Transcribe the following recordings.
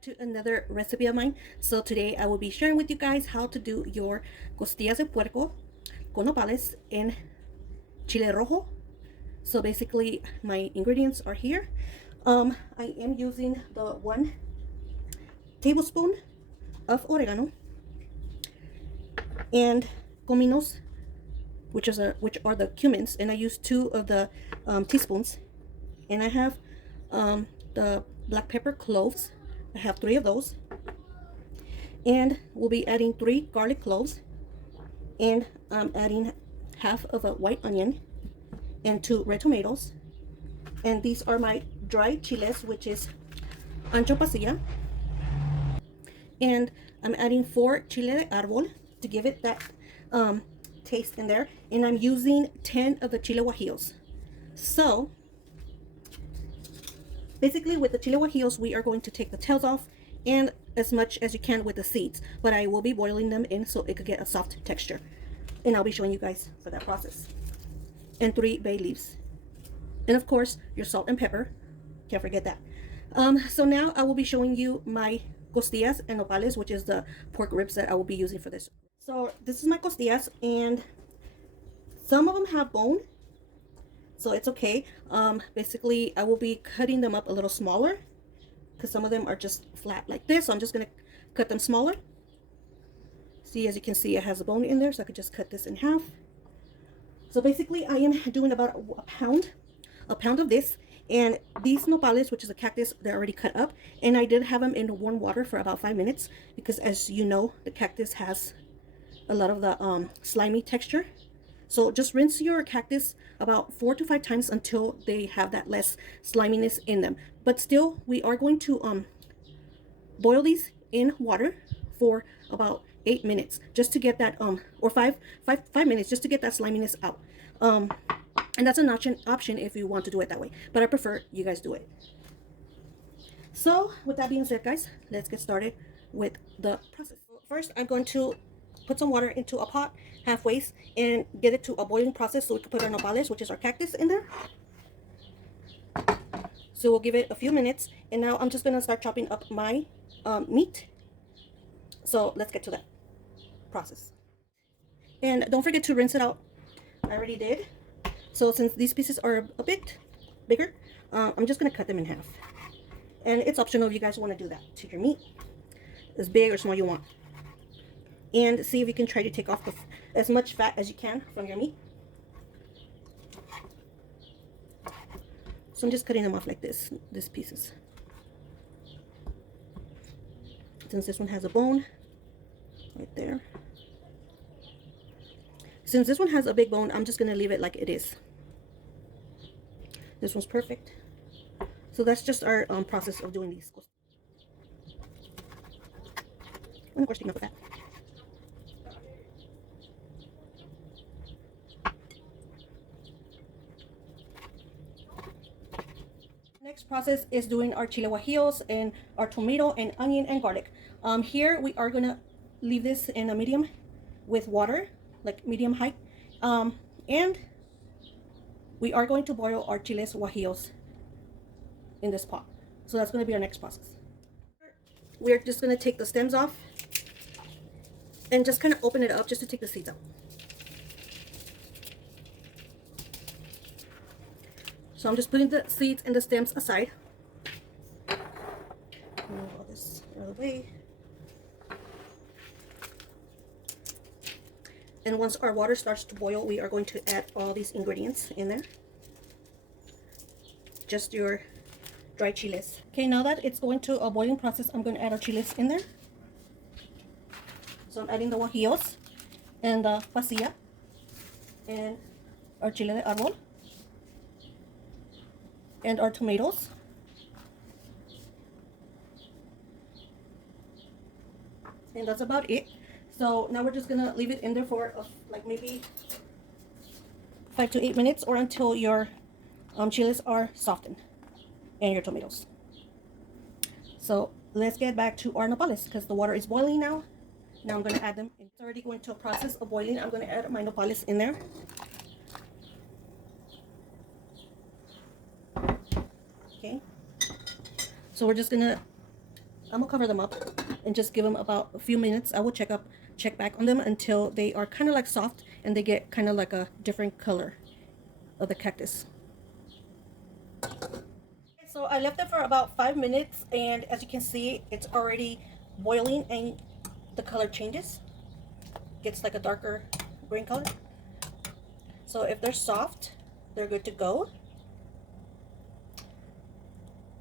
back to another recipe of mine. So today I will be sharing with you guys how to do your costillas de puerco con nopales in chile rojo. So basically my ingredients are here. I am using the 1 tablespoon of oregano and cominos, which are the cumins, and I use 2 of the teaspoons. And I have the black pepper cloves. I have 3 of those, and we'll be adding 3 garlic cloves, and I'm adding half of a white onion and 2 red tomatoes. And these are my dried chiles, which is ANCHO pasilla, and I'm adding 4 chile de árbol to give it that taste in there, and I'm using 10 of the chile guajillos. So basically with the chile guajillos, we are going to take the tails off and as much as you can with the seeds, but I will be boiling them in so it could get a soft texture, and I'll be showing you guys for that process. And 3 bay leaves, and of course your salt and pepper, can't forget that. So now I will be showing you my costillas and nopales, which is the pork ribs that I will be using for this. So this is my costillas, and some of them have bone, so it's okay. Basically I will be cutting them up a little smaller because some of them are just flat like this, so I'm just gonna cut them smaller. See, as you can see, it has a bone in there, so I could just cut this in half. So basically I am doing about a pound of this, and these nopales, which is a cactus, they're already cut up, and I did have them in warm water for about 5 minutes because, as you know, the cactus has a lot of the slimy texture. So just rinse your cactus about 4 to 5 times until they have that less sliminess in them. But still, we are going to boil these in water for about 8 minutes just to get that or 5 minutes just to get that sliminess out. And that's an option if you want to do it that way, but I prefer you guys do it. So with that being said, guys, let's get started with the process. First, I'm going to put some water into a pot halfway and get it to a boiling process so we can put our nopales, which is our cactus, in there. So we'll give it a few minutes, and now I'm just going to start chopping up my meat. So let's get to that process. And don't forget to rinse it out. I already did. So since these pieces are a bit bigger, I'm just going to cut them in half. And it's optional if you guys want to do that to your meat, as big or small you want. And see if you can try to take off as much fat as you can from your meat. So I'm just cutting them off like this, these pieces. Since this one has a bone right there. Since this one has a big bone, I'm just going to leave it like it is. This one's perfect. So that's just our process of doing these. And of course, taking up with that. Next process is doing our chile guajillos and our tomato and onion and garlic. Here we are going to leave this in a medium with water, like medium height, and we are going to boil our chiles guajillos in this pot. So that's going to be our next process. We're just going to take the stems off and just kind of open it up just to take the seeds out. So I'm just putting the seeds and the stems aside. Move all this out of the way. And once our water starts to boil, we are going to add all these ingredients in there. Just your dried chiles. Okay, now that it's going to a boiling process, I'm going to add our chiles in there. So I'm adding the guajillos and the pasilla and our chile de árbol and our tomatoes. And that's about it. So now we're just gonna leave it in there for like maybe 5 to 8 minutes, or until your chiles are softened and your tomatoes. So let's get back to our nopales because the water is boiling now. Now I'm gonna add them. It's already going to a process of boiling. I'm gonna add my nopales in there. Okay. So we're just gonna I'm gonna cover them up and just give them about a few minutes. I will check back on them until they are kind of like soft and they get kind of like a different color of the cactus. So I left it for about 5 minutes, and as you can see, it's already boiling and the color changes. Gets like a darker green color. So if they're soft, they're good to go.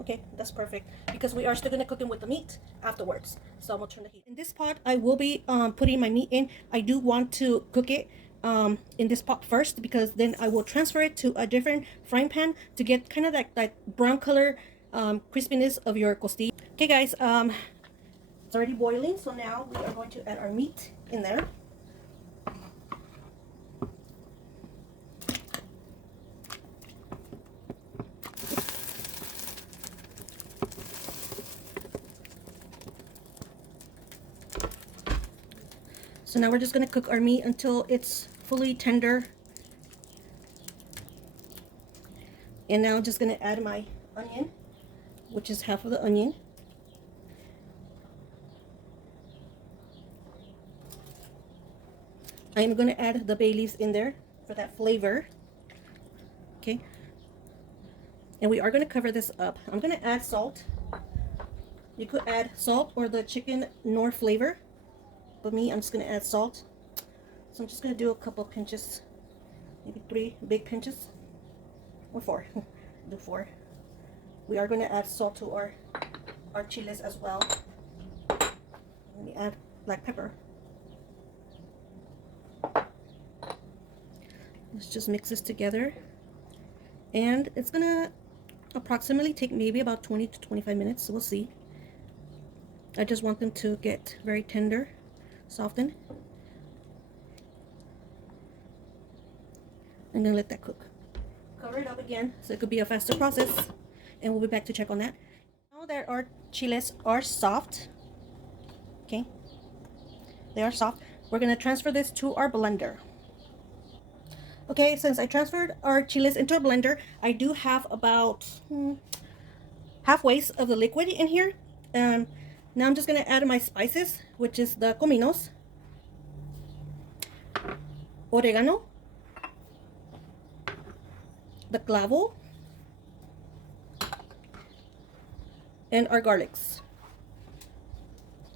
Okay, that's perfect, because we are still gonna cook them with the meat afterwards. So I'm gonna turn the heat. In this pot, I will be putting my meat in. I do want to cook it in this pot first, because then I will transfer it to a different frying pan to get kind of that brown color crispiness of your costilla. Okay guys, it's already boiling, so now we are going to add our meat in there. So now we're just going to cook our meat until it's fully tender. And now I'm just going to add my onion, which is half of the onion. I'm going to add the bay leaves in there for that flavor. Okay. And we are going to cover this up. I'm going to add salt. You could add salt or the chicken Knorr flavor. But me, I'm just going to add salt. So I'm just going to do a couple pinches, maybe 3 big pinches, or 4. Do 4. We are going to add salt to our chiles as well. Let me add black pepper. Let's just mix this together. And it's going to approximately take maybe about 20 to 25 minutes. So we'll see. I just want them to get very tender. Soften. I'm gonna let that cook. Cover it up again so it could be a faster process, and we'll be back to check on that. Now that our chiles are soft, okay, they are soft, we're gonna transfer this to our blender. Okay, since I transferred our chiles into a blender, I do have about halfway of the liquid in here. Now I'm just gonna add my spices, which is the cominos, oregano, the clavo, and our garlics.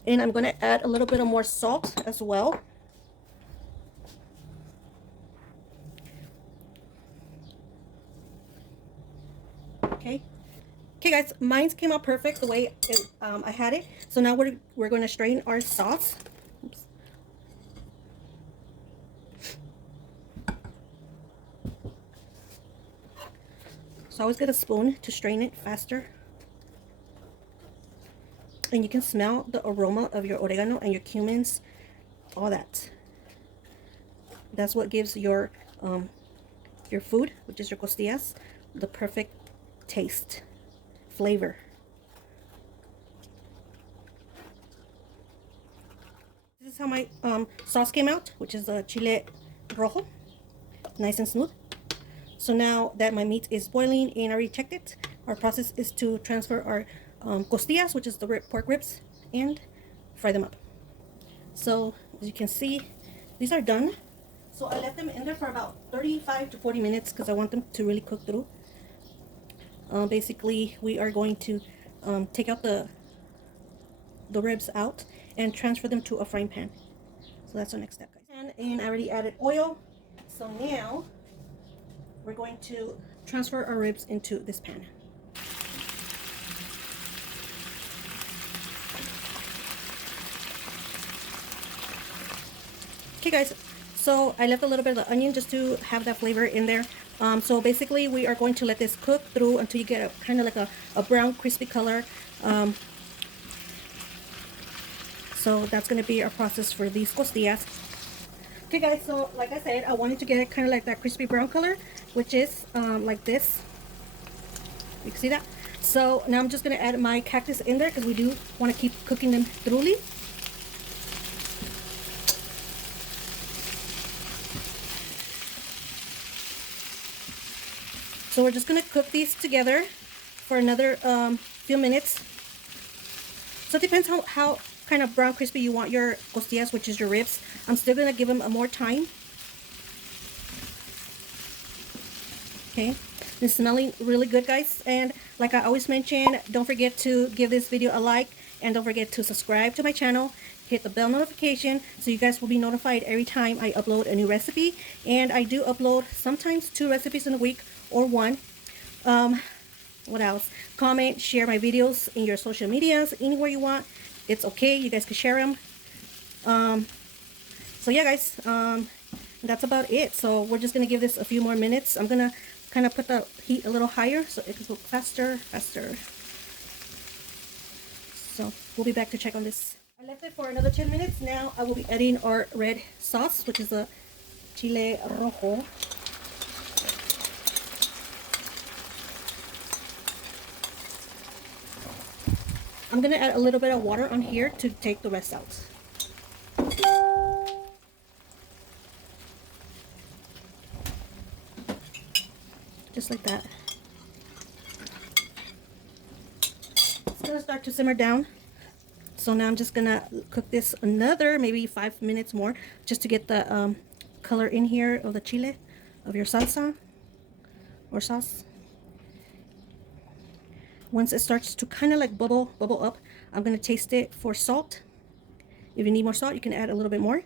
And I'm gonna add a little bit of more salt as well. Okay. Okay guys, mine came out perfect the way I had it. So now we're going to strain our sauce. Oops. So I always get a spoon to strain it faster. And you can smell the aroma of your oregano and your cumins, all that. That's what gives your food, which is your costillas, the perfect taste. Flavor. This is how my sauce came out, which is the chile rojo, nice and smooth. So now that my meat is boiling and I already checked it, our process is to transfer our costillas, which is the pork ribs, and fry them up. So as you can see, these are done. So I left them in there for about 35 to 40 minutes because I want them to really cook through. Basically, we are going to take out the ribs out and transfer them to a frying pan. So that's our next step, guys. And I already added oil. So now we're going to transfer our ribs into this pan. Okay guys, so I left a little bit of the onion just to have that flavor in there. So basically we are going to let this cook through until you get a kind of like a brown crispy color. So that's going to be our process for these costillas. Okay guys, so like I said, I wanted to get it kind of like that crispy brown color, which is like this. You can see that. So now I'm just going to add my cactus in there because we do want to keep cooking them thoroughly. So we're just going to cook these together for another few minutes. So it depends how kind of brown crispy you want your costillas, which is your ribs. I'm still gonna give them more time. Okay, it's smelling really good, guys. And like I always mention, don't forget to give this video a like, and don't forget to subscribe to my channel. Hit the bell notification so you guys will be notified every time I upload a new recipe. And I do upload sometimes 2 recipes in a week or 1. What else? Comment, share my videos in your social medias, anywhere you want. It's okay, you guys can share them. So yeah, guys, that's about it. So we're just gonna give this a few more minutes. I'm gonna kind of put the heat a little higher so it can go faster. So we'll be back to check on this. I left it for another 10 minutes. Now I will be adding our red sauce, which is the chile rojo. I'm gonna add a little bit of water on here to take the rest out. Just like that. It's gonna start to simmer down. So now I'm just gonna cook this another maybe 5 minutes more, just to get the color in here of the chile, of your salsa or sauce. Once it starts to kind of like bubble up, I'm gonna taste it for salt. If you need more salt, you can add a little bit more.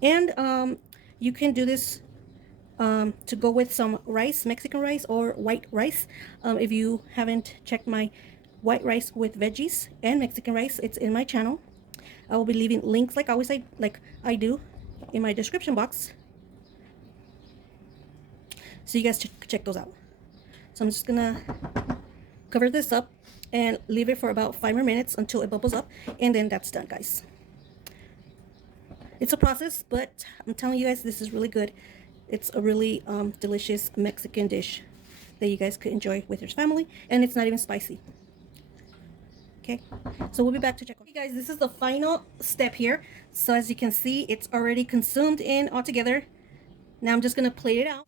And you can do this to go with some rice, Mexican rice or white rice. If you haven't checked my white rice with veggies and Mexican rice, it's in my channel. I will be leaving links like always I do in my description box, so you guys check those out. So I'm just gonna cover this up and leave it for about 5 more minutes until it bubbles up, and then that's done, guys. It's a process, but I'm telling you guys, this is really good. It's a really delicious Mexican dish that you guys could enjoy with your family, and it's not even spicy. Okay, so we'll be back to check. Okay, guys, this is the final step here. So as you can see, it's already consumed in altogether. Now I'm just gonna plate it out.